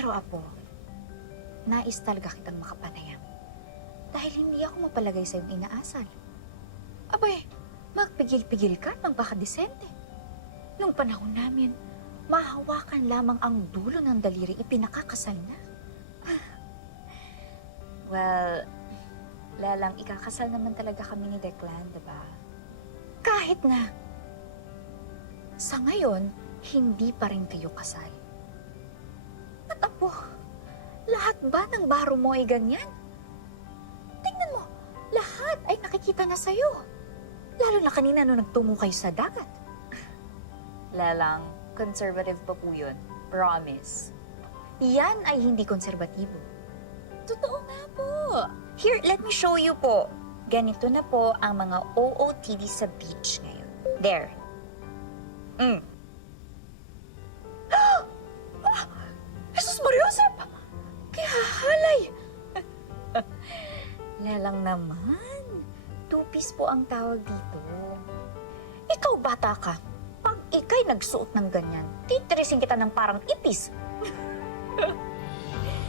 Pero Apo, nais talaga kitang makapanayam. Dahil hindi ako mapalagay sa iyong inaasal. Abay, magpigil-pigil ka, magpakadesente. Nung panahon namin, mahawakan lamang ang dulo ng daliri, ipinakakasal na. Well, Lelang, ikakasal naman talaga kami ni Declan, diba? Kahit na, sa ngayon, hindi pa rin kayo kasal. At Apo, lahat ba ng baro mo ay ganyan? Tingnan mo, lahat ay nakikita na sa'yo. Lalo na kanina nung nagtungo kayo sa dagat. Lelang, conservative pa po yun. Promise. Yan ay hindi konserbatibo. Totoo nga po. Here, let me show you po. Ganito na po ang mga OOTD sa beach ngayon. There. Jesus Mariosep! Kaya halay! Lelang naman. Two-piece po ang tawag dito. Ikaw, bata ka. Pag ikay nagsuot ng ganyan, titirisin kita ng parang ipis.